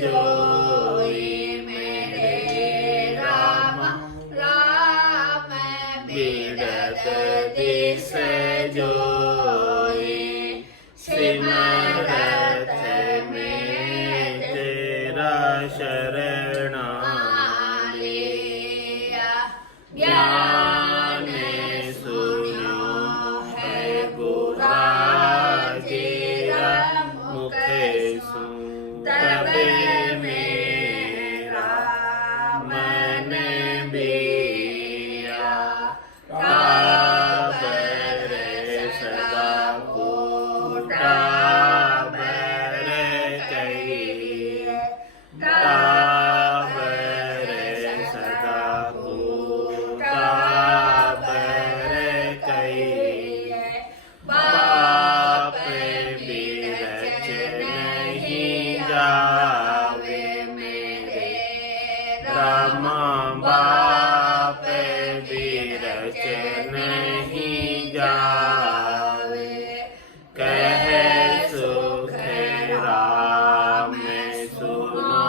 जोई मेरे राम राम बिरत दिस जोई सिमरत में तेरा शरण लिया ज्ञान सुनो है गुराजीरा मुखे सुन तबे मेरा मन बिया काबर सदा कोटा बर कहिए काबर सदा कोटा बर कहिए बाप बिरच नहीं जावे मेरे रामा बाप बिरच नहीं जावे कह सुख राम सुनो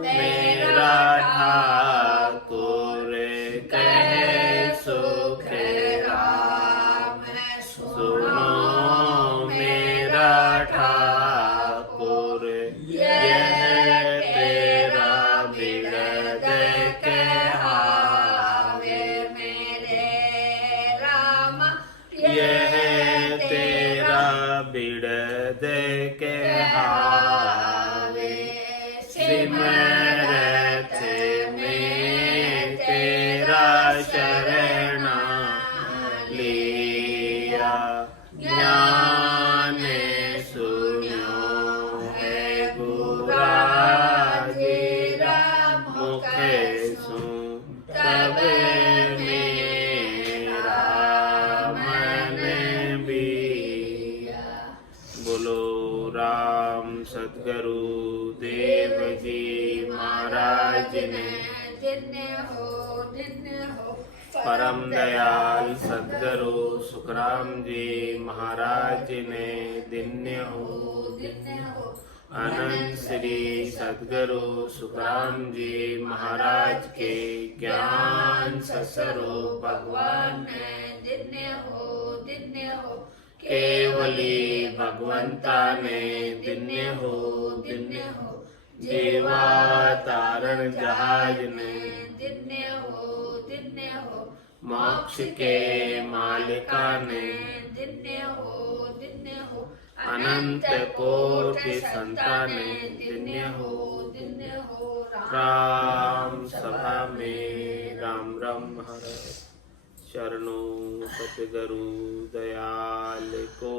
मेरा ठाकुर कह सुख राम सुनो मेरा ठाकुर यह तेरा बिरद कहावे मेरे राम यह तेरा बिरद कहावे सिमरत में तेरा शरण लिया ज्ञान सुनो है गुराजीरा मुखे सुन तब मेरा मन बिया बोलो राम सद्गुरु देव जी महाराज ने जिन्ने हो परम दयाल सद्गुरु सुखराम जी महाराज ने दिन्य हो अनंत श्री सद्गुरु सुखराम जी महाराज के ज्ञान ससरो भगवान ने दिन्य हो केवली भगवंता ने दिन्य हो जीवा तारण जहाज ने दिन्य हो मोक्ष के मालिका ने दिन्य हो अनंत कोटि संताने दिन्य हो राम सभा में राम राम हरे शरणों सतगुरु दयाल को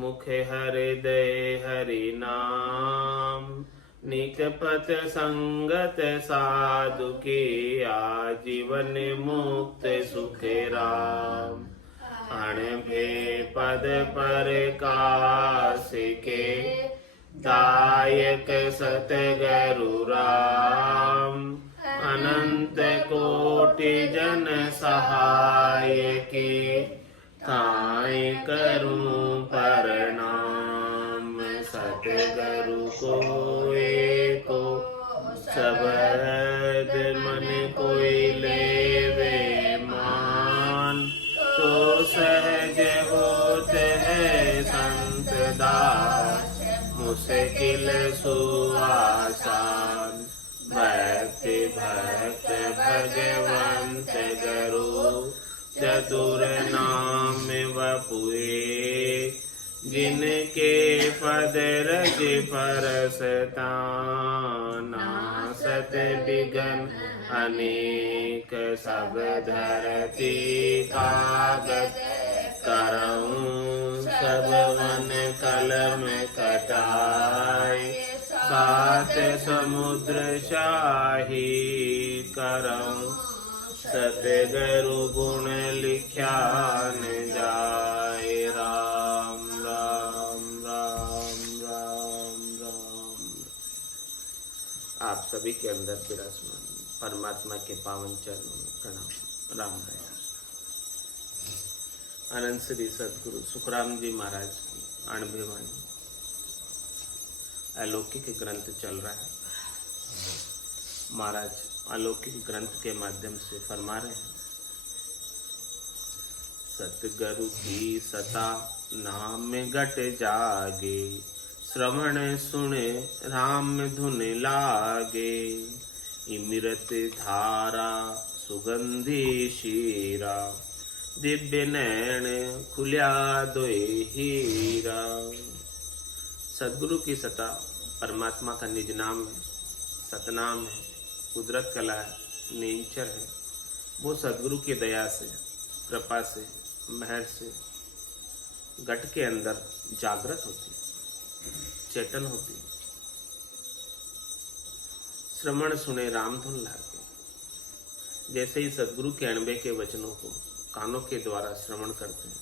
मुखे हृदय हरि नाम निकपत संगत साधु की आजीवन मुक्त सुखे राम अणभे पद पर काश के दायक सतगुरु राम अनंत कोटि जन सहाय की ताई करूं प्रणाम सतगुरु को एको शब्द मन कोई लेवे मान तो सहज होते है संत दास मुश्किल सुआसान भक्ति भक्त भगवंत गुरु चतुर नाम वपुए जिनके पद रज परसता नासत विघ्न अनेक सब धरती कागज करऊं सब वन कलम कटाई सात समुद्र शाही करऊं सतगुरु गुण लिख्या न जाए राम राम राम राम राम। आप सभी के अंदर विराजमान परमात्मा के पावन चरणों में प्रणाम राम दया। अनंत श्री सद्गुरु सुखराम जी महाराज की अणभिवाणी अलौकिक ग्रंथ चल रहा है। महाराज अलौकिक ग्रंथ के माध्यम से फरमा रहे हैं, सतगुरु की सता नाम घट जागे, श्रवण सुने राम धुन लागे, इमृत धारा सुगंधी शीरा, दिव्य नैन खुल्या दोए हीरा। सदगुरु की सता परमात्मा का निज नाम है, सतनाम है, कुदरत कला है, नेचर है। वो सदगुरु की दया से, कृपा से, मेहर से घट के अंदर जागृत होती, चेतन होती। श्रवण सुने राम धुन लागे। जैसे ही सदगुरु के अणबे के वचनों को कानों के द्वारा श्रवण करते हैं,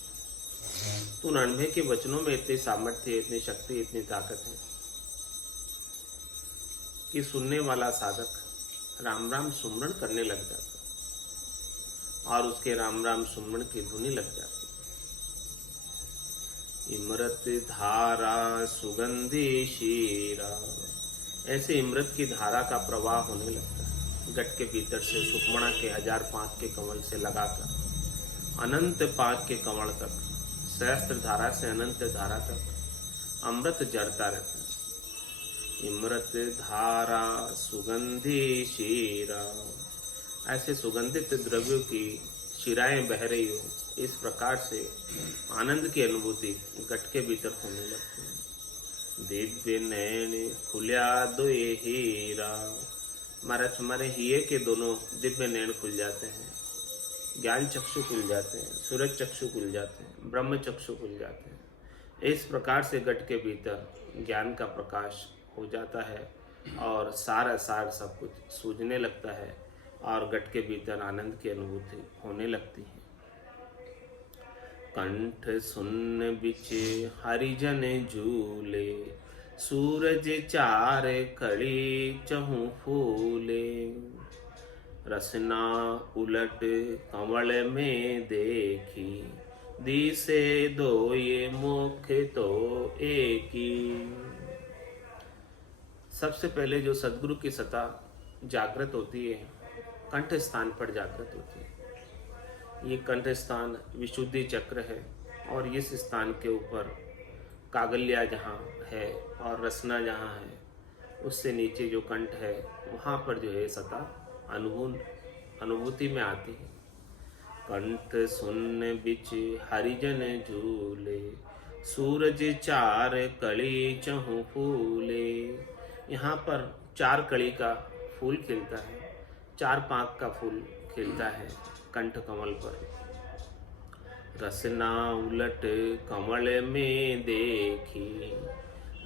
तो उन अणबे के वचनों में इतनी सामर्थ्य, इतनी शक्ति, इतनी ताकत है कि सुनने वाला साधक राम राम सुमरण करने लग जाता और उसके राम राम सुमरण की धुनी लग जाती। इमृत धारा सुगंधी शीरा, ऐसे इमृत की धारा का प्रवाह होने लगता है। गट के भीतर से सुकमणा के 1000 पाक के कमल से लगाकर अनंत पाक के कमल तक, सहस्त्र धारा से अनंत धारा तक अमृत जरता रहता है। इमृत धारा सुगंधी शीरा, ऐसे सुगंधित द्रव्यों की शिराएं बह रही हो, इस प्रकार से आनंद की अनुभूति घट के भीतर होने लगती है। दिव्य नैन खुल्या दोए हीरा, महाराज हमारे हिये के दोनों दिव्य नैन खुल जाते हैं, ज्ञान चक्षु खुल जाते हैं, सूरज चक्षु खुल जाते हैं, ब्रह्म चक्षु खुल जाते हैं। इस प्रकार से घट के भीतर ज्ञान का प्रकाश हो जाता है और सारा सार सब कुछ सूझने लगता है और घट के भीतर आनंद की अनुभूति होने लगती है। कंठ सुन्न बिचे हरिजन झूले, सूरज चार कड़ी चहु फूले, रसना उलट कमल में देखी, दिसे दो ये मुख तो एक ही। सबसे पहले जो सदगुरु की सता जागृत होती है, कंठ स्थान पर जागृत होती है। ये कंठ स्थान विशुद्धि चक्र है और इस स्थान के ऊपर कागल्या जहाँ है और रसना जहाँ है, उससे नीचे जो कंठ है वहाँ पर जो है सता अनुभूति में आती है। कंठ सुन्न बिच हरिजन झूले, सूरज चार कली चहु फूले। यहाँ पर 4 कली का फूल खिलता है, 4 पाक का फूल खिलता है कंठ कमल पर। रसना उलट कमल में देखी,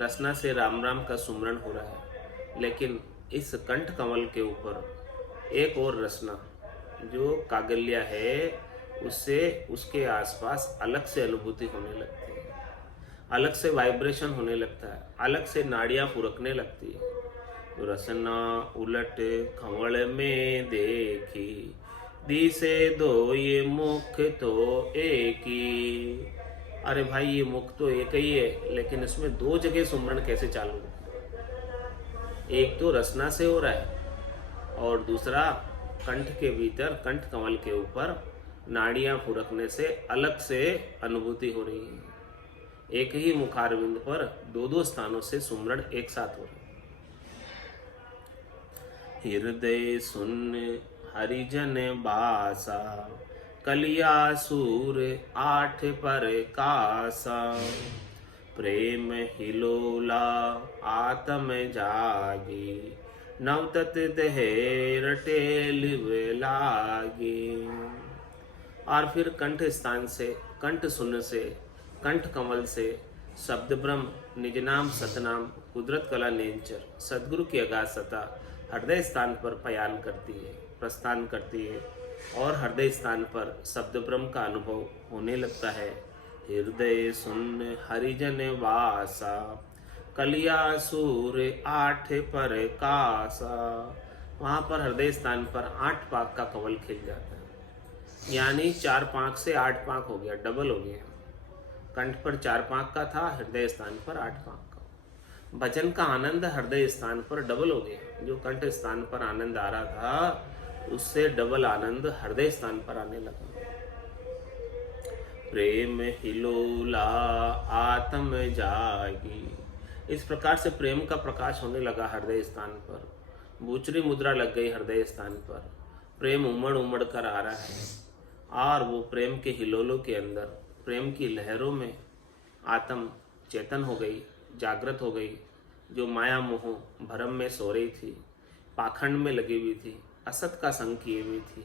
रसना से राम राम का सुमरण हो रहा है, लेकिन इस कंठ कमल के ऊपर एक और रसना जो कागल्या है, उससे उसके आसपास अलग से अनुभूति होने लगती है, अलग से वाइब्रेशन होने लगता है, अलग से नाड़ियाँ फुरकने लगती है। तो रसना उलट कमल में देखी, दिसे दो ये मुख तो एक ही। अरे भाई ये मुख तो एक ही है, लेकिन इसमें 2 जगह सुमरण कैसे चालू है? एक तो रसना से हो रहा है और दूसरा कंठ के भीतर, कंठ कमल के ऊपर नाड़ियां फुरकने से अलग से अनुभूति हो रही है। एक ही मुखारविंद पर 2-2 स्थानों से सुमरण एक साथ हो रहा है। हृदय सुन हरिजन बासा, कलिया सूर 8 पर कासा, प्रेम हिलोला आत्म जागी, नवतत दहेर टेलिव लागी। और फिर कंठ स्थान से, कंठ सुन से, कंठ कमल से शब्द ब्रह्म, निज नाम सतनाम, कुदरत कला नेचर, सदगुरु की अगाध सता हृदय स्थान पर पयान करती है, प्रस्थान करती है और हृदय स्थान पर शब्द ब्रह्म का अनुभव होने लगता है। हृदय सुन हरिजन वासा, कलिया सूर 8 पर कासा। वहाँ पर हृदय स्थान पर 8 पाक का कमल खिल जाता है, यानी 4 पाक से 8 पाक हो गया, डबल हो गया। कंठ पर 4 पाक का था, हृदय स्थान पर 8 पाक का। भजन का आनंद हृदय स्थान पर डबल हो गया। जो कंठ स्थान पर आनंद आ रहा था उससे डबल आनंद हृदय स्थान पर आने लगा। प्रेम हिलोला आत्म जागी, इस प्रकार से प्रेम का प्रकाश होने लगा हृदय स्थान पर। बूचरी मुद्रा लग गई हृदय स्थान पर। प्रेम उमड़ उमड़ कर आ रहा है और वो प्रेम के हिलोलों के अंदर, प्रेम की लहरों में आत्म चेतन हो गई, जागृत हो गई। जो माया मोह भरम में सो रही थी, पाखंड में लगी हुई थी, असत का संग किए हुई थी,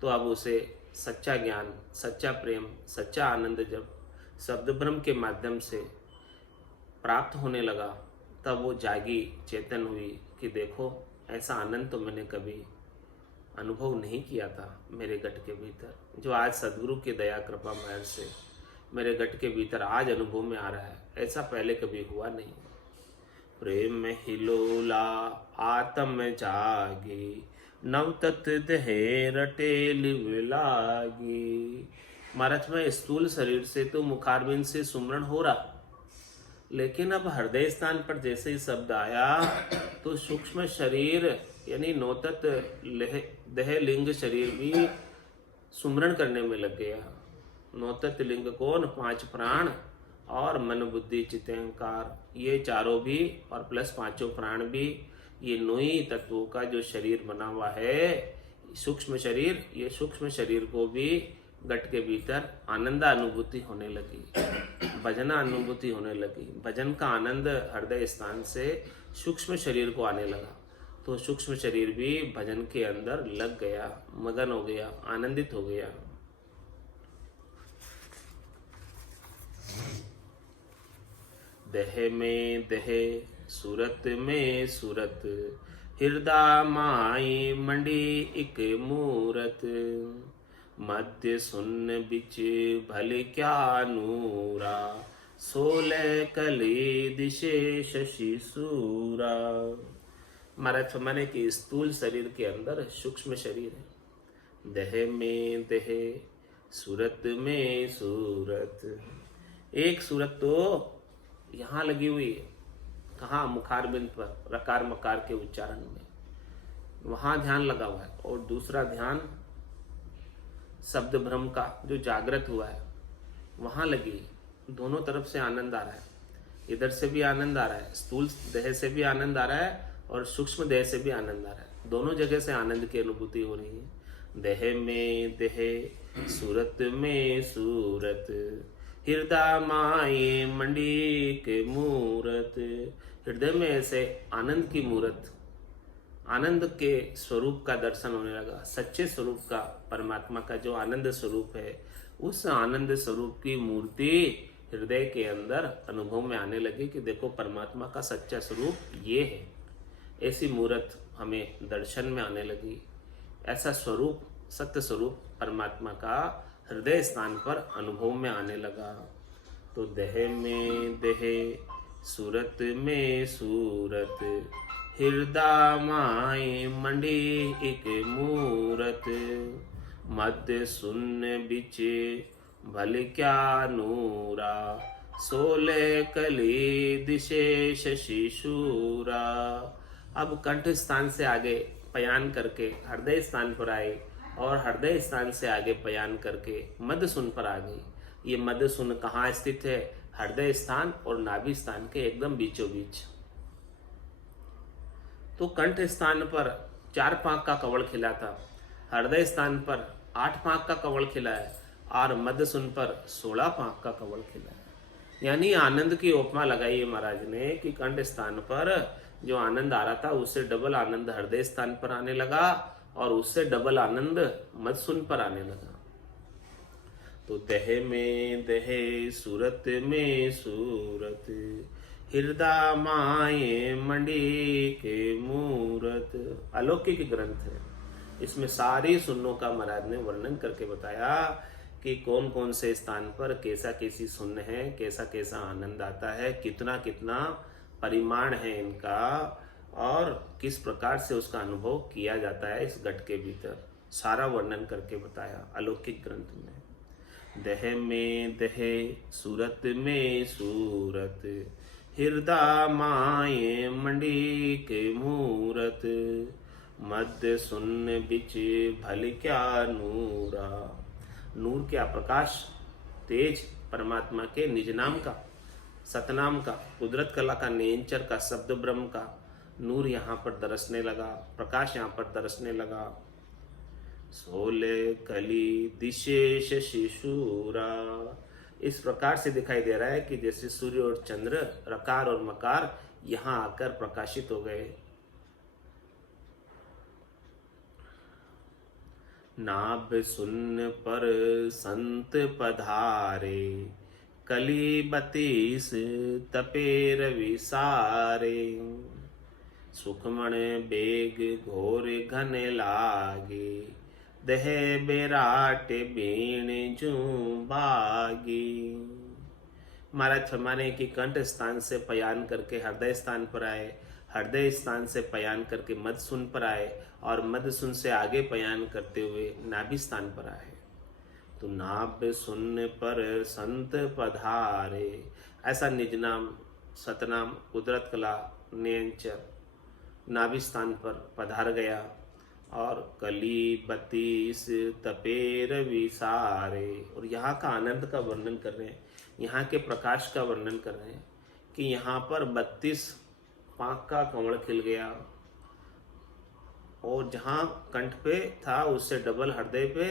तो अब उसे सच्चा ज्ञान, सच्चा प्रेम, सच्चा आनंद जब शब्द ब्रह्म के माध्यम से प्राप्त होने लगा, तब वो जागी, चेतन हुई कि देखो ऐसा आनंद तो मैंने कभी अनुभव नहीं किया था मेरे गट के भीतर, जो आज सदगुरु की दया कृपा महर से मेरे गट के भीतर आज अनुभव में आ रहा है। ऐसा पहले कभी हुआ नहीं। प्रेम में हिलोला आत्म जागी, नव तत् देह रटे लिव लागी। महाराज में स्थूल शरीर से तो मुखारबिंद से सुमरण हो रहा, लेकिन अब हृदय स्थान पर जैसे ही शब्द आया तो सूक्ष्म शरीर यानी नौतत देह लिंग शरीर भी सुमरण करने में लग गया। नौतत लिंग कौन? 5 प्राण और मन बुद्धि चित्त अहंकार, ये चारों भी और प्लस 5 प्राण भी, ये 9 तत्वों का जो शरीर बना हुआ है सूक्ष्म शरीर, ये सूक्ष्म शरीर को भी गट के भीतर आनंद अनुभूति होने लगी, भजन अनुभूति होने लगी। भजन का आनंद हृदय स्थान से सूक्ष्म शरीर को आने लगा, तो सूक्ष्म शरीर भी भजन के अंदर लग गया, मगन हो गया, आनंदित हो गया। देह में देह, सूरत में सूरत, हृदय माई मंडी एक मूरत। मध्य सुन बिच भले क्या नूरा, 16 कले दिशे शशि सूरा। महाराज फरमाने की स्थूल शरीर के अंदर सूक्ष्म शरीर है। देह में देह, सूरत में सूरत। एक सूरत तो यहाँ लगी हुई है, कहाँ? मुखारबिंद पर, रकार मकार के उच्चारण में, वहाँ ध्यान लगा हुआ है। और दूसरा ध्यान शब्द भ्रम का जो जागृत हुआ है वहाँ लगी। दोनों तरफ से आनंद आ रहा है, इधर से भी आनंद आ रहा है, स्थूल देह से भी आनंद आ रहा है और सूक्ष्म देह से भी आनंद आ रहा है। दोनों जगह से आनंद की अनुभूति हो रही है। देह में देह, सूरत में सूरत, हृदय माए मंडी के मूरत। हृदय में ऐसे आनंद की मूरत, आनंद के स्वरूप का दर्शन होने लगा। सच्चे स्वरूप का, परमात्मा का जो आनंद स्वरूप है, उस आनंद स्वरूप की मूर्ति हृदय के अंदर अनुभव में आने लगी कि देखो परमात्मा का सच्चा स्वरूप ये है। ऐसी मूर्त हमें दर्शन में आने लगी। ऐसा स्वरूप, सत्य स्वरूप परमात्मा का हृदय स्थान पर अनुभव में आने लगा। तो देह में देह, सूरत में सूरत, हृदय माए मंडी एक मूरत। मध्य शून्य बिच भले क्या नूरा, 16 कली दिशे शशि शूरा। अब कंठ स्थान से आगे पयान करके हृदय स्थान पर आए और हृदय स्थान से आगे पयान करके मध्य सुन पर आ गई। ये मध्य सुन कहाँ स्थित है? हृदय स्थान और नाभि स्थान के एकदम बीचों बीच। तो कंठ स्थान पर 4 पांख का कवल खिला था, हृदय स्थान पर 8 पांख का कवल खिला है और मध्य सुन पर 16 पांख का कवल खिला है। यानी आनंद की उपमा लगाई है महाराज ने कि कंठ स्थान पर जो आनंद आ रहा था उससे डबल आनंद हृदय स्थान पर आने लगा और उससे डबल आनंद मध्य सुन पर आने लगा। तो देह में देह, सूरत में सूरत, हृदय माए मंडी के मूरत। अलौकिक ग्रंथ है, इसमें सारी सुन्नों का महाराज ने वर्णन करके बताया कि कौन कौन से स्थान पर कैसा कैसी सुन्न है, कैसा कैसा आनंद आता है, कितना कितना परिमाण है इनका और किस प्रकार से उसका अनुभव किया जाता है इस घट के भीतर। सारा वर्णन करके बताया अलौकिक ग्रंथ में। देह में देह, सूरत में सूरत, हृदय माये मंडी के मूरत, मध्य शून्य बिच भल क्या नूरा। नूर क्या, प्रकाश, तेज परमात्मा के निज नाम का, सतनाम का, कुदरत कला का, नेंचर का, शब्द ब्रह्म का नूर यहाँ पर दरसने लगा, प्रकाश यहाँ पर दरसने लगा। सोले कली दिशेष शिशुरा। इस प्रकार से दिखाई दे रहा है कि जैसे सूर्य और चंद्र, रकार और मकार यहाँ आकर प्रकाशित हो गए। नाभ सुन्न पर संत पधारे, कली बतीस तपेर विसारे। सुखमण बेग घोर घन लागे, दह बेराट बीण जू बागी। महाराज फरमाने की कंठ स्थान से पयान करके हृदय स्थान पर आए, हृदय स्थान से पयान करके मध्य सुन पर आए, और मध्य सुन से आगे पयान करते हुए नाभि स्थान पर आए। तो नाभ सुन पर संत पधारे, ऐसा निज नाम, सतनाम, कुदरत कला, नेंचर नाभि स्थान पर पधार गया। और कली बतीस तपेर विसारे, और यहाँ का आनंद का वर्णन कर रहे हैं, यहाँ के प्रकाश का वर्णन कर रहे हैं कि यहाँ पर 32 पाँख का कमल खिल गया, और जहाँ कंठ पे था उससे डबल हृदय पे,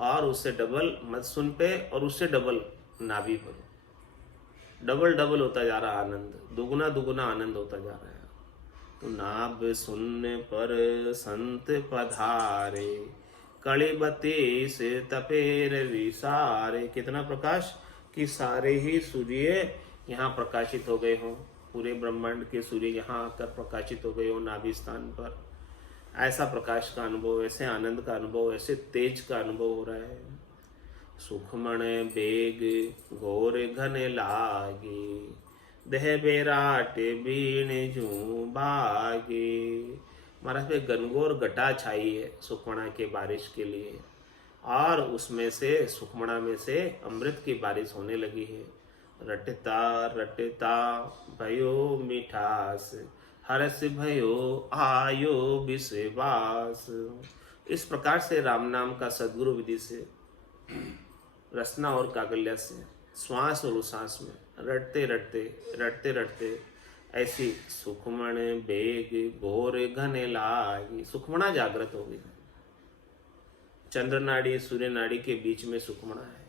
और उससे डबल मधुसून पे, और उससे डबल नाभि पर। डबल डबल होता जा रहा आनंद, दुगुना दुगुना आनंद होता जा रहा है। तो नाभ सुन पर संत पधारे, कड़ी बत्तीस तपेर विसारे। कितना प्रकाश कि सारे ही सूर्य यहाँ प्रकाशित हो गए हों, पूरे ब्रह्मांड के सूर्य यहाँ आकर प्रकाशित हो गए हो नाभि स्थान पर। ऐसा प्रकाश का अनुभव, ऐसे आनंद का अनुभव, ऐसे तेज का अनुभव हो रहा है। सुखमण बेग घोर घन लागे, दह बेराट बीण जू बागे। महाराज पे गनगोर घटा छाई है सुखमणा के बारिश के लिए, और उसमें से, सुखमणा में से अमृत की बारिश होने लगी है। रटता रटता भयो मिठास, हरस भयो आयो विश्वास। इस प्रकार से राम नाम का सद्गुरु विधि से, रसना और काकल्या से, श्वास और उश्वास में रटते रटते रटते रटते ऐसी सुखमण बेग घोर घन लागी। सुखमणा जागृत हो गई। चंद्र नाड़ी सूर्य नाड़ी के बीच में सुखमणा है,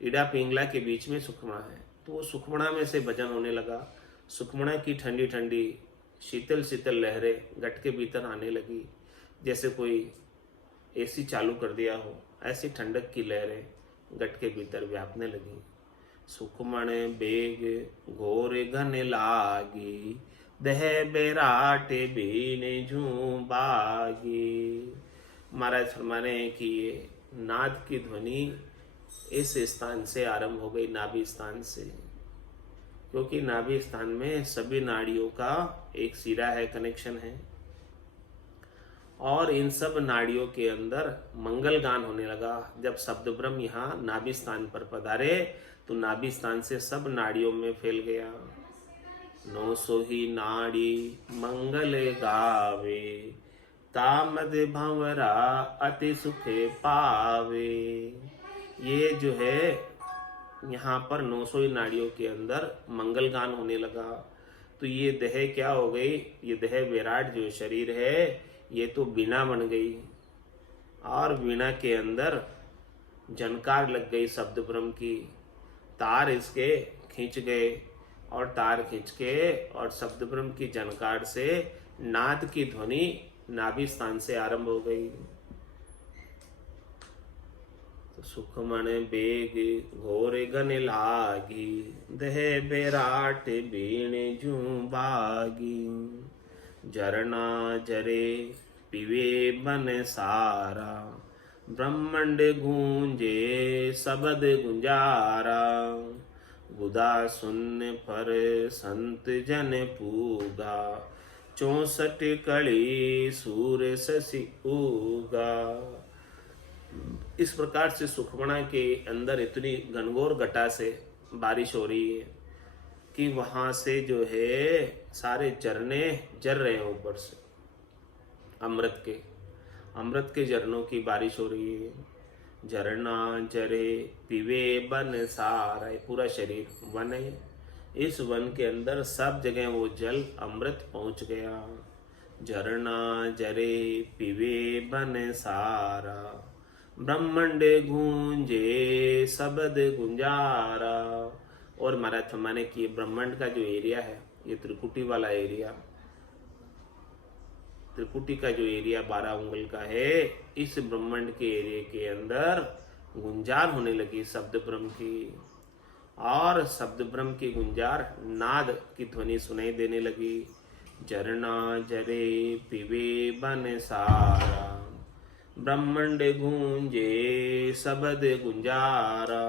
इड़ा पिंगला के बीच में सुखमणा है। तो वो सुखमणा में से भजन होने लगा। सुखमणा की ठंडी ठंडी शीतल शीतल लहरें घट के भीतर आने लगी, जैसे कोई एसी चालू कर दिया हो, ऐसी ठंडक की लहरें घट के भीतर व्यापने लगी। सुखमण बेग घोर घन लागी, दह बेराट बीन जू बागी। महाराज फरमाने हैं कि ये नाद की ध्वनि इस स्थान से आरंभ हो गई, नाभि स्थान से, क्योंकि नाभि स्थान में सभी नाड़ियों का एक सिरा है, कनेक्शन है, और इन सब नाड़ियों के अंदर मंगल गान होने लगा। जब शब्द ब्रह्म यहाँ नाभि स्थान पर पधारे तो नाभि स्थान से सब नाड़ियों में फैल गया। 900 ही नाड़ी मंगल गावे, तामद भंवरा अति सुखे पावे। ये जो है यहाँ पर 900 ही नाड़ियों के अंदर मंगल गान होने लगा। तो ये देह क्या हो गई? ये देह विराट जो शरीर है ये तो वीणा बन गई, और वीणा के अंदर झनकार लग गई शब्द ब्रह्म की। तार इसके खींच गए, और तार खींच के और शब्द ब्रह्म की झनकार से नाद की ध्वनि नाभि स्थान से आरंभ हो गई। तो सुखमण बेग घोर घन लागी, दह बेराट बीण जू बागी। झरना जरे पिवे बन सारा, ब्रह्मंड गूंजे शब्द गुंजारा। गुदा सुन पर संत जन पूगा, 64 कड़ी सूर शशि उगा। इस प्रकार से सुखमणा के अंदर इतनी घनघोर घटा से बारिश हो रही है कि वहाँ से जो है सारे झरने झर रहे हैं ऊपर से, अमृत के झरनों की बारिश हो रही है। झरना झरे पीवे बन सारा, पूरा शरीर वन है, इस वन के अंदर सब जगह वो जल अमृत पहुंच गया। झरना झरे पीवे बन सारा, ब्रह्मांड गूंजे शब्द गुंजारा। और महाराज माने कि ब्रह्मांड का जो एरिया है, ये त्रिकुटी वाला एरिया, त्रिकुटी का जो एरिया 12 उंगल का है, इस ब्रह्मांड के एरिया के अंदर गुंजार होने लगी शब्द ब्रह्म की, और शब्द ब्रह्म की गुंजार नाद की ध्वनि सुनाई देने लगी। झरना झरे पीवे बन सारा, ब्रह्मांड गूंजे शब्द गुंजारा।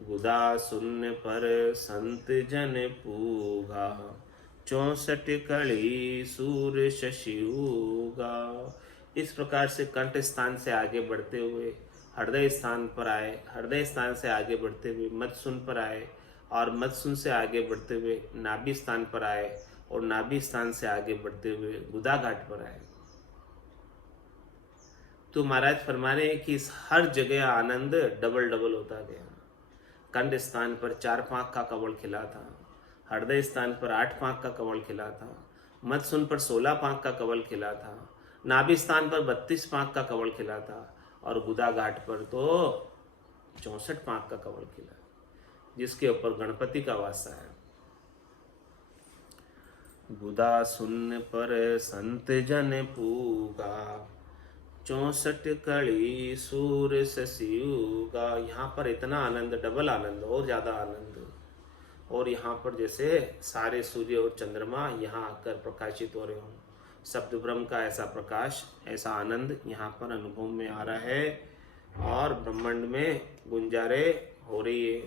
गुदा सुन पर संत जन पूगा, 64 कड़ी सूर्य शशि उगा। इस प्रकार से कंठ स्थान से आगे बढ़ते हुए हृदय स्थान पर आए, हृदय स्थान से आगे बढ़ते हुए मधुसून पर आए, और मधुसून से आगे बढ़ते हुए नाभि स्थान पर आए, और नाभि स्थान से आगे बढ़ते हुए गुदा घाट पर आए। तो महाराज फरमा रहे हैं कि इस हर जगह आनंद डबल डबल होता गया। कंठ स्थान पर 4 पांख का कमल खिला था, हृदय स्थान पर 8 पांख का कमल खिला था, मधुसून पर 16 पांख का कमल खिला था, नाभि स्थान पर 32 पांख का कमल खिला था, और गुदा घाट पर तो 64 पांख का कमल खिला, जिसके ऊपर गणपति का वासा है। गुदा सुन पर संत जन पूगा, 64 कड़ी सूर्य शशि उगा। यहाँ पर इतना आनंद, डबल आनंद, और ज्यादा आनंद। और यहाँ पर जैसे सारे सूर्य और चंद्रमा यहाँ आकर प्रकाशित हो रहे हों, शब्द ब्रह्म का ऐसा प्रकाश, ऐसा आनंद यहाँ पर अनुभव में आ रहा है, और ब्रह्मांड में गुंजारे हो रही है।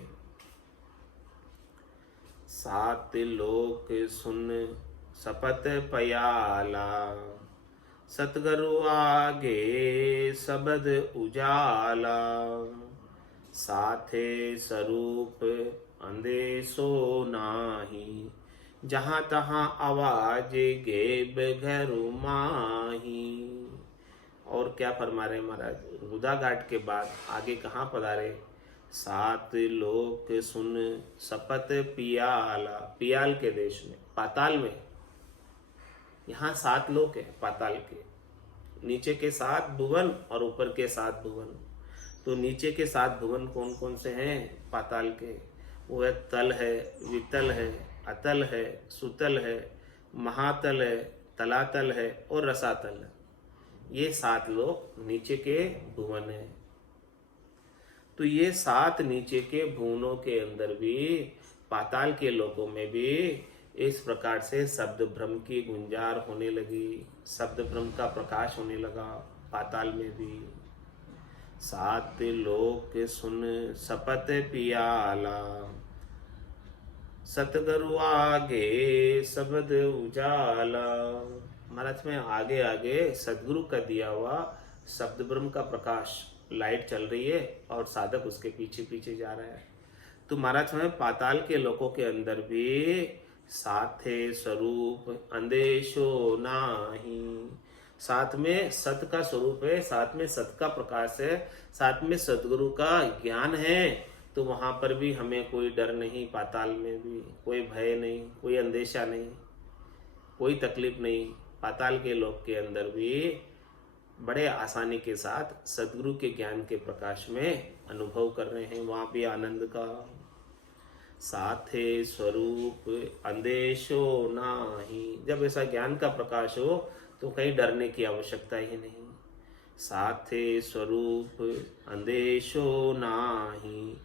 7 लोक सुन शपथ पयाला, सतगुरु आगे शब्द उजाला। साथे स्वरूप अंदेशो नाही, जहाँ तहाँ आवाज गेब घरु माही। और क्या फरमा रहे महाराज, गुदा घाट के बाद आगे कहाँ पधारे? 7 लोक सुन शपथ पियाला, पियाल के देश में, पाताल में। यहाँ 7 लोक है पाताल के, नीचे के 7 भुवन और ऊपर के 7 भुवन। तो नीचे के 7 भुवन कौन कौन से हैं पाताल के? वो है तल है, वितल है, अतल है, सुतल है, महातल है, तलातल है और रसातल है। ये 7 लोक नीचे के भुवन है। तो ये 7 नीचे के भुवनों के अंदर भी, पाताल के लोकों में भी इस प्रकार से शब्द ब्रह्म की गुंजार होने लगी, शब्द ब्रह्म का प्रकाश होने लगा पाताल में भी। 7 लोक सुन शपथ पियाला, सतगुरु आगे शब्द उजाला। महाराज में आगे आगे सदगुरु का दिया हुआ शब्द ब्रह्म का प्रकाश, लाइट चल रही है और साधक उसके पीछे पीछे जा रहा है। तो महाराज में पाताल के लोकों के अंदर भी साथे स्वरूप अंदेशो नाही, साथ में सत का स्वरूप है, साथ में सत का प्रकाश है, साथ में सतगुरु का ज्ञान है। तो वहां पर भी हमें कोई डर नहीं, पाताल में भी कोई भय नहीं, कोई अंदेशा नहीं, कोई तकलीफ नहीं। पाताल के लोक के अंदर भी बड़े आसानी के साथ सदगुरु के ज्ञान के प्रकाश में अनुभव कर रहे हैं, वहां भी आनंद का। साथे स्वरूप अंदेशो नाही, जब ऐसा ज्ञान का प्रकाश हो तो कहीं डरने की आवश्यकता ही नहीं। साथे स्वरूप अंदेशो नाही,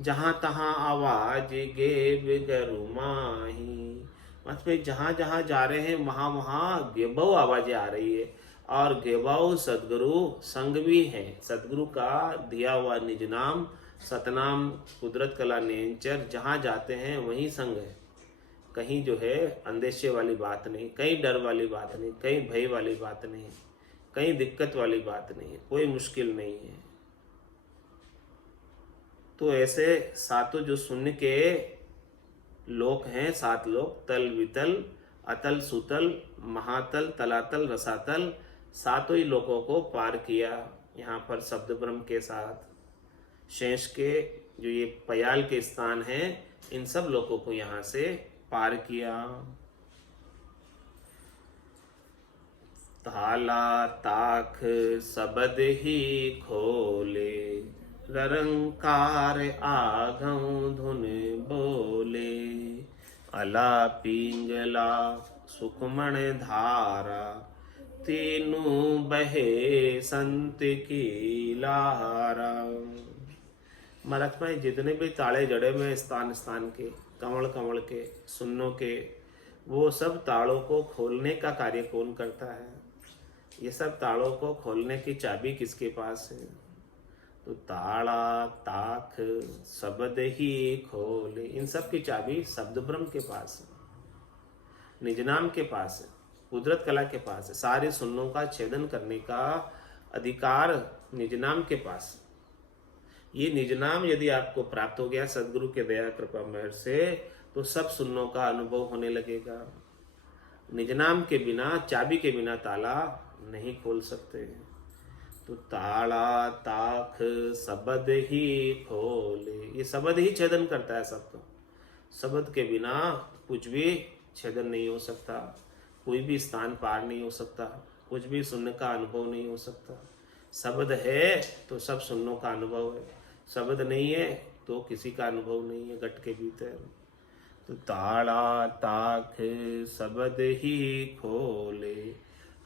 जहाँ तहाँ आवाज गेब गरु माही। मतलब जहाँ जहाँ जा रहे हैं वहाँ वहाँ गेबौ आवाजें आ रही है, और गेबाऊ सदगुरु संग भी है। सदगुरु का दिया हुआ निज नाम सतनाम कुदरत कला नेंचर, जहाँ जाते हैं वहीं संग है। कहीं जो है अंदेशे वाली बात नहीं, कहीं डर वाली बात नहीं, कहीं भय वाली बात नहीं, कहीं दिक्कत वाली बात नहीं है, कोई मुश्किल नहीं है। तो ऐसे सातों जो सुन के लोक हैं 7 लोक, तल वितल अतल सुतल महातल तलातल रसातल, सातों ही लोकों को पार किया यहाँ पर शब्द ब्रह्म के साथ। शेष के जो ये पयाल के स्थान हैं इन सब लोकों को यहाँ से पार किया। ताला ताख सबद ही खोले, ररंकार आघऊ धुन बोले, अला पिंगला सुखमण धारा, तीनों बहे संत की लारा। महाराज में जितने भी ताले जड़े में स्थान स्थान के, कमल कमल के, सुन्नों के, वो सब तालों को खोलने का कार्य कौन करता है? ये सब तालों को खोलने की चाबी किसके पास है? तो ताला ताख शब्द ही खोले, इन सब की चाबी शब्द ब्रह्म के पास है, निजनाम के पास है, कुदरत कला के पास है। सारे सुन्नों का छेदन करने का अधिकार निजनाम के पास है। ये निजनाम यदि आपको प्राप्त हो गया सदगुरु के दया कृपा मेहर से, तो सब सुन्नों का अनुभव होने लगेगा। निजनाम के बिना, चाबी के बिना ताला नहीं खोल सकते। तो ताला ताख शब्द ही खोले, ये शब्द ही छेदन करता है सबको। शब्द के बिना कुछ भी छेदन नहीं हो सकता, कोई भी स्थान पार नहीं हो सकता, कुछ भी सुनने का अनुभव नहीं हो सकता। शब्द है तो सब सुनने का अनुभव है, शब्द नहीं है तो किसी का अनुभव नहीं है घट के भीतर। तो ताला ताख शब्द ही खोले,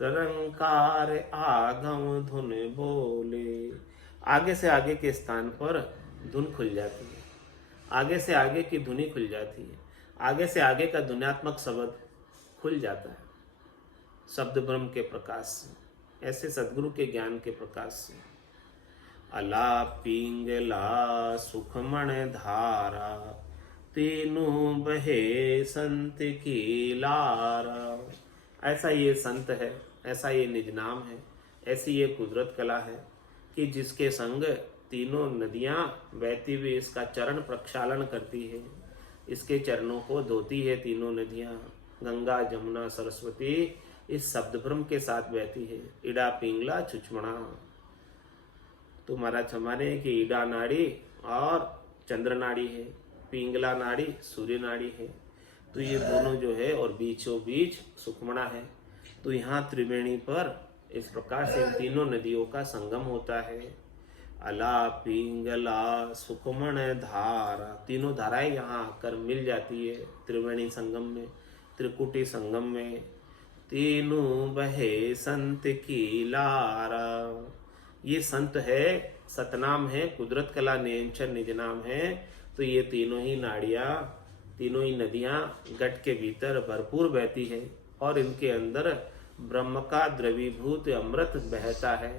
रंकार आगम धुन बोले। आगे से आगे के स्थान पर धुन खुल जाती है, आगे से आगे की धुनी खुल जाती है, आगे से आगे का धुनात्मक शब्द खुल जाता है शब्द ब्रह्म के प्रकाश से, ऐसे सदगुरु के ज्ञान के प्रकाश से। अला पिंगला सुखमण धारा, तीनों बहे संत की लारा। ऐसा ये संत है, ऐसा ये निजनाम है, ऐसी ये कुदरत कला है कि जिसके संग तीनों नदियां बहती हुई इसका चरण प्रक्षालन करती है, इसके चरणों को धोती है तीनों नदियां, गंगा जमुना सरस्वती इस शब्द ब्रह्म के साथ बहती है। इडा पिंगला चुचमणा। तो महाराज हमारे कि इडा नाड़ी और चंद्र नाड़ी है, पिंगला नाड़ी सूर्य नाड़ी है। तो ये दोनों जो है और बीचों बीच सुखमणा है। तो यहाँ त्रिवेणी पर इस प्रकार से इन तीनों नदियों का संगम होता है। अला पिंगला सुखमण धारा, तीनों धाराएं यहाँ आकर मिल जाती है त्रिवेणी संगम में, त्रिकुटी संगम में। तीनों बहे संत की लारा। ये संत है, सतनाम है, कुदरत कला नियंचन निजनाम है। तो ये तीनों ही नाड़ियाँ, तीनों ही नदियाँ गट के भीतर भरपूर बहती है और इनके अंदर ब्रह्म का द्रवीभूत अमृत बहता है।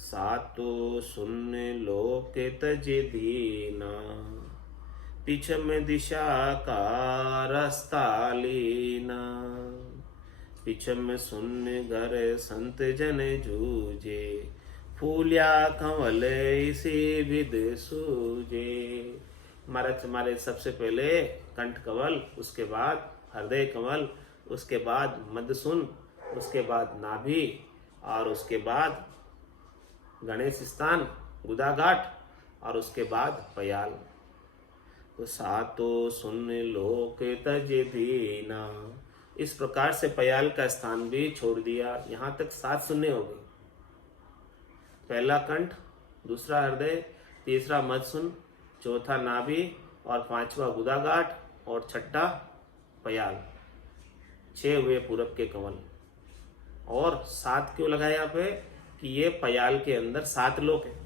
सातो सुन लोक तज दीना, पिछम दिशा का रास्ता लेना। पिछम सुन घर संत जन जूझे, फूलिया कंवल इसी विद सूझे। महाराज हमारे सबसे पहले कंठ कमल, उसके बाद हृदय कमल, उसके बाद मदसुन, उसके बाद नाभि और उसके बाद गणेश स्थान गुदाघाट और उसके बाद पयाल। तो सातो सुन लोक तज दीना। इस प्रकार से पयाल का स्थान भी छोड़ दिया। यहाँ तक 7 सुनने हो गए। पहला कंठ, दूसरा हृदय, तीसरा मदसुन, चौथा नाभि और 5वां गुदाघाट और छठा पयाल। 6 हुए पूरब के कमल। और 7 क्यों लगाया यहाँ पे कि ये पयाल के अंदर 7 लोक हैं।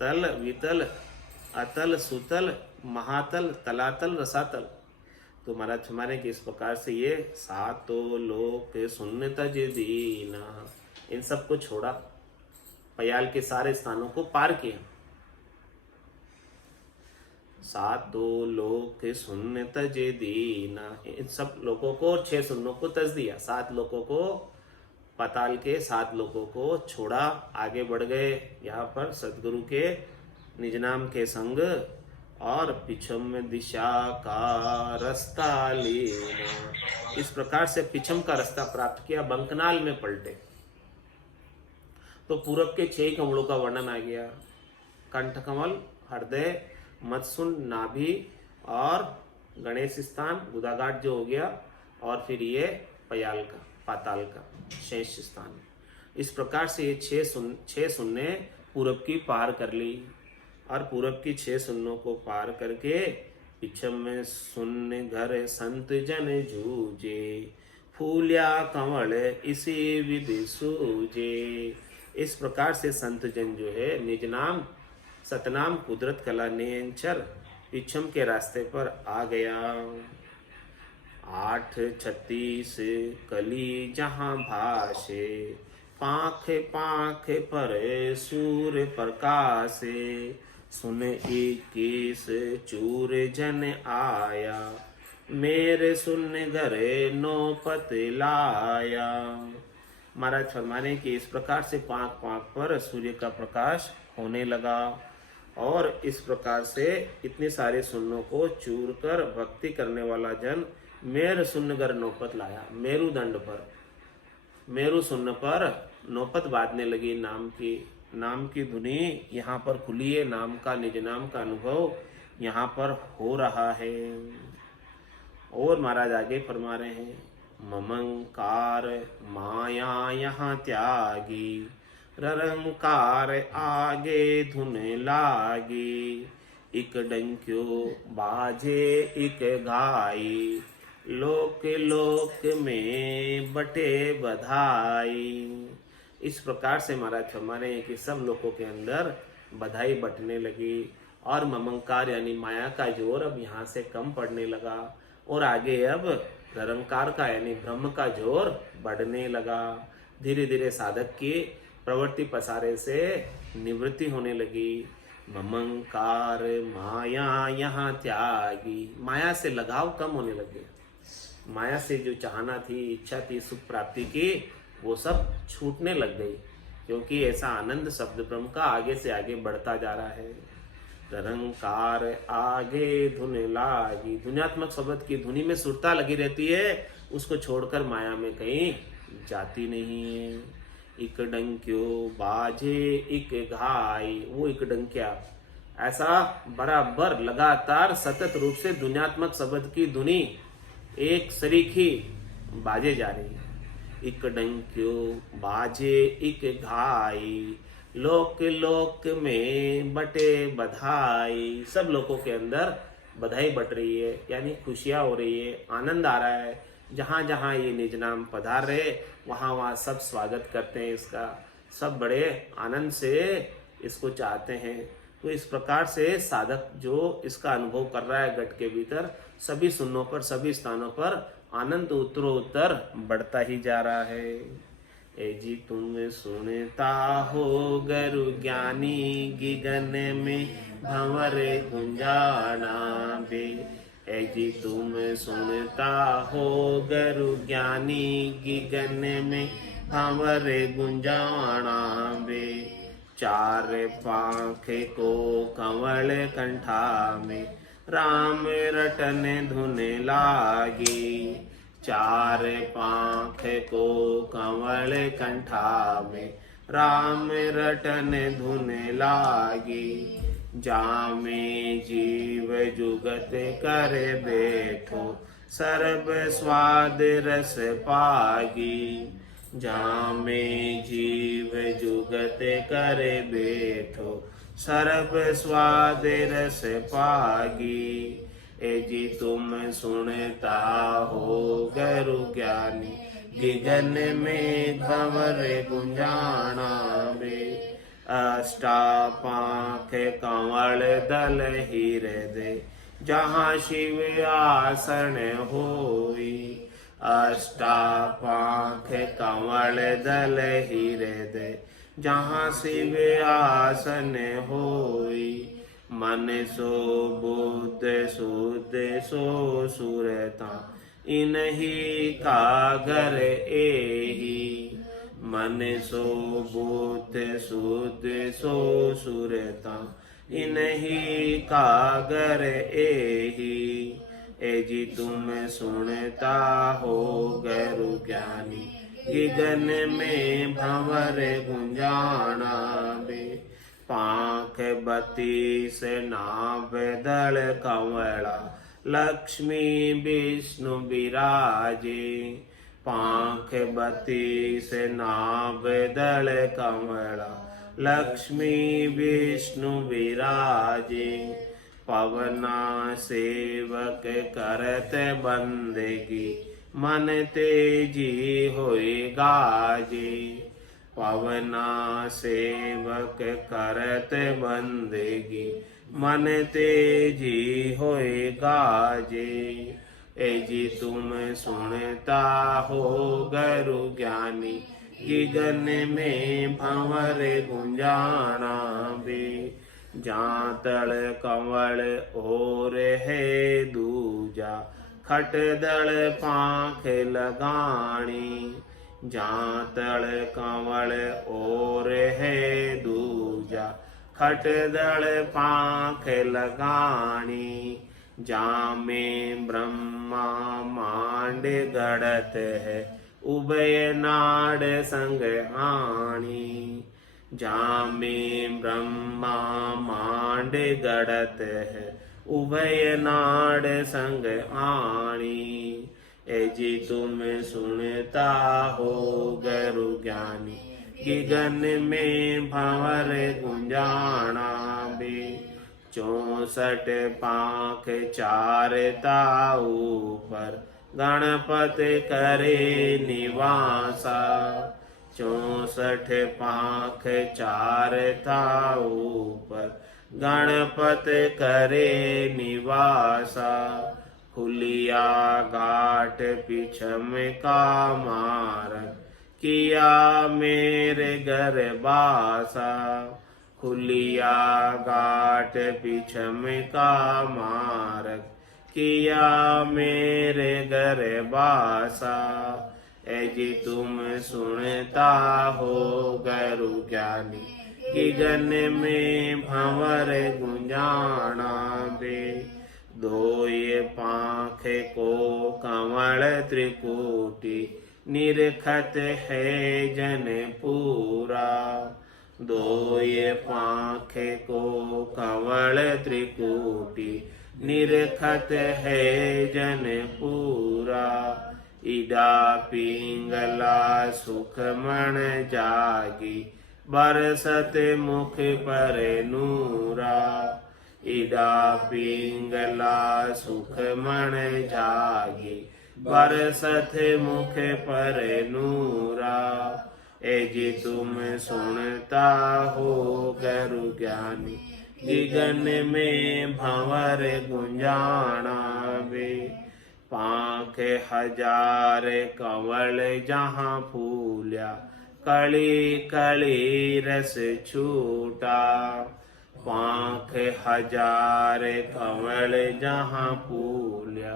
तल वितल अतल सुतल महातल तलातल रसातल। तो महाराज हमारे कि इस प्रकार से ये 7 लोक सुन्न तज दीना, इन सब को छोड़ा, पयाल के सारे स्थानों को पार किया। 7 लोक सुन्न तज दीना, इन सब लोगों को 6 सुन्नों को तज दिया। 7 लोगों को, पाताल के 7 लोगों को छोड़ा, आगे बढ़ गए यहाँ पर सदगुरु के निज नाम के संग और पिछम दिशा का रास्ता लेना। इस प्रकार से पिछम का रास्ता प्राप्त किया, बंकनाल में पलटे तो पूरब के 6 कमलों का वर्णन आ गया। कंठ कमल, हृदय, मत्सुन, नाभि और गणेश स्थान, गुदाघाट जो हो गया, और फिर ये पयाल का, पाताल का शेष स्थान। इस प्रकार से ये 6 शून्य पूरब की पार कर ली, और पूरब की 6 शून्यों को पार करके पिछम में शून्य घर संत जन जूझे, फूलिया कमल इसी विधि सूझे। इस प्रकार से संत जन जो है निज नाम सतनाम कुदरत कला नेंचर पिछम के रास्ते पर आ गया। 8:36 कली जहां भाषे, पाख पाख पर सूर्य प्रकाशे, सुन 21 चूर जन आया, मेरे सुन घरे नौपत लाया। महाराज फरमाने कि इस प्रकार से पांख पांख पर सूर्य का प्रकाश होने लगा, और इस प्रकार से इतने सारे सुन्नों को चूर कर भक्ति करने वाला जन मेर सुन्नगर नौपत लाया। मेरुदंड पर, मेरु सुन्न पर नौपत बांधने लगी नाम की धुनी यहाँ पर खुली है। नाम का, निज नाम का अनुभव यहाँ पर हो रहा है। और महाराज आगे फरमा रहे हैं, ममंकार माया यहाँ त्यागी, ररंकार आगे धुन लागी, इक डंक्यो बाजे इक घाई, लोक लोक में बटे बधाई। इस प्रकार से महाराज फरमाने हैं कि सब लोगों के अंदर बधाई बटने लगी, और ममंकार यानी माया का जोर अब यहाँ से कम पड़ने लगा, और आगे अब निरंकार का यानी ब्रह्म का जोर बढ़ने लगा। धीरे धीरे साधक की प्रवृत्ति पसारे से निवृत्ति होने लगी। ममंकार माया यहाँ त्यागी, माया से लगाव कम होने लगे। माया से जो चाहना थी, इच्छा थी सुख प्राप्ति की, वो सब छूटने लग गई, क्योंकि ऐसा आनंद शब्द ब्रह्म का आगे से आगे बढ़ता जा रहा है। निरंकार आगे धुन लागी, धुन्यात्मक शब्द की धुनी में सुरता लगी रहती है, उसको छोड़कर माया में कहीं जाती नहीं है। इक डंक्यो बाजे इक घाई, वो इक डंकिया ऐसा बराबर लगातार सतत रूप से धुन्यात्मक शब्द की धुनी एक सरीखी बाजे जा रही है। इक डंक्यो बाजे इक घाई, लोक लोक में बटे बधाई, सब लोगों के अंदर बधाई बट रही है, यानी खुशियां हो रही है, आनंद आ रहा है। जहां जहां ये निज नाम पधार रहे, वहां वहां सब स्वागत करते हैं इसका, सब बड़े आनंद से इसको चाहते हैं। तो इस प्रकार से साधक जो इसका अनुभव कर रहा है गट के भीतर, सभी सुन्नों पर, सभी स्थानों पर आनंद उत्तरोत्तर बढ़ता ही जा रहा है। ए जी तुम सुनता हो गरु ज्ञानी, गिगन में भंवर गुंजाना बे। ए जी तुम सुनता हो गरु ज्ञानी, गिगन में भंवर गुंजाना बे। 4 पाँख को कंवल कंठा में, राम रटन धुन लागी। 4 पाँख को कंवल कंठा में, राम रटन धुन लागी। जामे जीव जुगत कर बैठो, सर्ब स्वाद रस पागी। जामे जीव जुगत कर बैठो, सर्ब स्वाद रस पागी। ए जी तुम सुनता हो गरु ज्ञानी, गिगन में भंवर गुंजाना बे। अष्टापांख कंवल दल हृदय, जहाँ शिव आसन होई। अष्टापांख कंवल दल हृदय, जहाँ शिव आसन होई। मन सो बुद्ध शुद्ध सो सुरता, इन्हीं का घर एही। मन सो बुद्ध शुद्ध सो सुरता, इन्हीं कागर एही। ए जी तुम सुनता हो गरु ज्ञानी, गगन में भंवर गुंजाना बे। पांख बत्तीस नाभ दल कंवला, लक्ष्मी विष्णु विराजे। पांख बत्तीस नाभ दल कंवला, लक्ष्मी विष्णु विराजे। पवना सेवक करत बंदगी, मन तेजी होए गाजे। पवना सेवक करत बंदगी, मन तेजी होए गाजे। ए जी तुम सुनता हो गरु ज्ञानी, गगन में भंवर गुंजाना बे। जहाँ तल कंवल और है दूजा, खट दल पांख लगानी। जहाँ तल कंवल और है दूजा, खट दल पांख लगानी। जहाँ में ब्रह्मा मांड गढ़त है, उभय नाड़ संग हानि। जहाँ में ब्रह्मा मांड गढ़त है, उभय नाड़ संग आनी। ए जी तुम सुनता हो गरु ज्ञानी, गगन में भंवर गुंजाना बे। 64 पांख चारता ऊपर, गणपत करे निवासा। 64 पांख चारता ऊपर, गणपत करे निवासा। खुलिया घाट पिछम का मारग, किया मेरे घर बासा। खुलिया घाट पिछम का मारग, किया मेरे घर बासा। ए जी तुम सुनता हो गरु ज्ञानी, गगन में भंवर गुंजाना बे। दो ये पांख को कंवल त्रिकुटी, निरखत है जन पूरा। दो ये पांख को कंवल त्रिकुटी, निरखत है जन पूरा। इडा पिंगला सुख मन जागी, बरसत मुख पर नूरा। इडा पिंगला सुख मन जागी, बरसत मुख पर नूरा। ए जी तुम सुनता हो गरु ज्ञानी, गगन में भंवर गुंजाना बे। पांख हजार कंवल जहाँ फूल्या, कली कली रस छूटा। पांख हजार कंवल जहाँ फूल्या,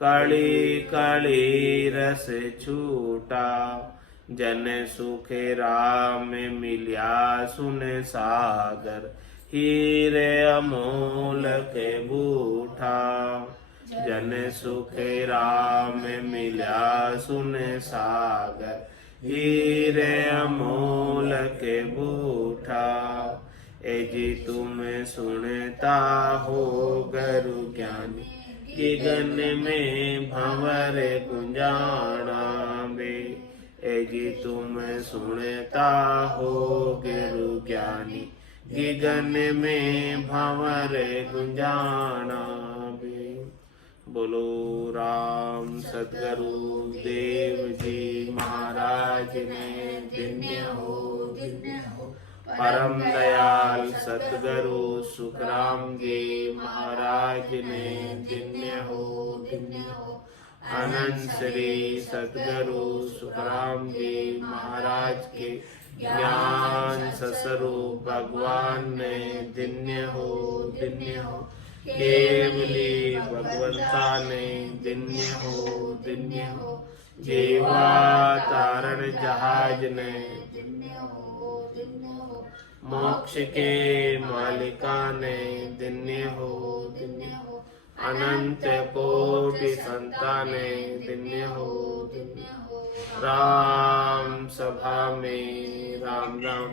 कली कली रस छूटा। जन सुख राम मिल्या सुन सागर, हीरे अमोल के बूठा। जन सुख राम मिल्या सुन सागर, हीरे अमोल के बूठा। ए जी तुम सुनता हो गरु ज्ञानी, गगन में भंवर गुंजाना बे। ए जी तुम सुनता हो गरु ज्ञानी, गगन में भंवर गुंजाना बे। बोलो राम सद्गुरु देव जी महाराज ने धन्य हो, धन्य हो। परम दयाल सतगुरु सुखराम जी महाराज ने धन्य हो, धन्य हो। अनंत श्री सतगुरु सुखराम जी महाराज के ज्ञान स्वरूप भगवान ने धन्य हो, धन्य हो। केवली भगवंता ने धन्य हो, धन्य हो। जीवा तारण जहाज ने धन्य हो। दिन्य हो। मोक्ष के मालिका ने दिन्य हो दिन्य हो। अनंत कोटि संताने दिन्य हो दिन्य हो। राम सभा में राम राम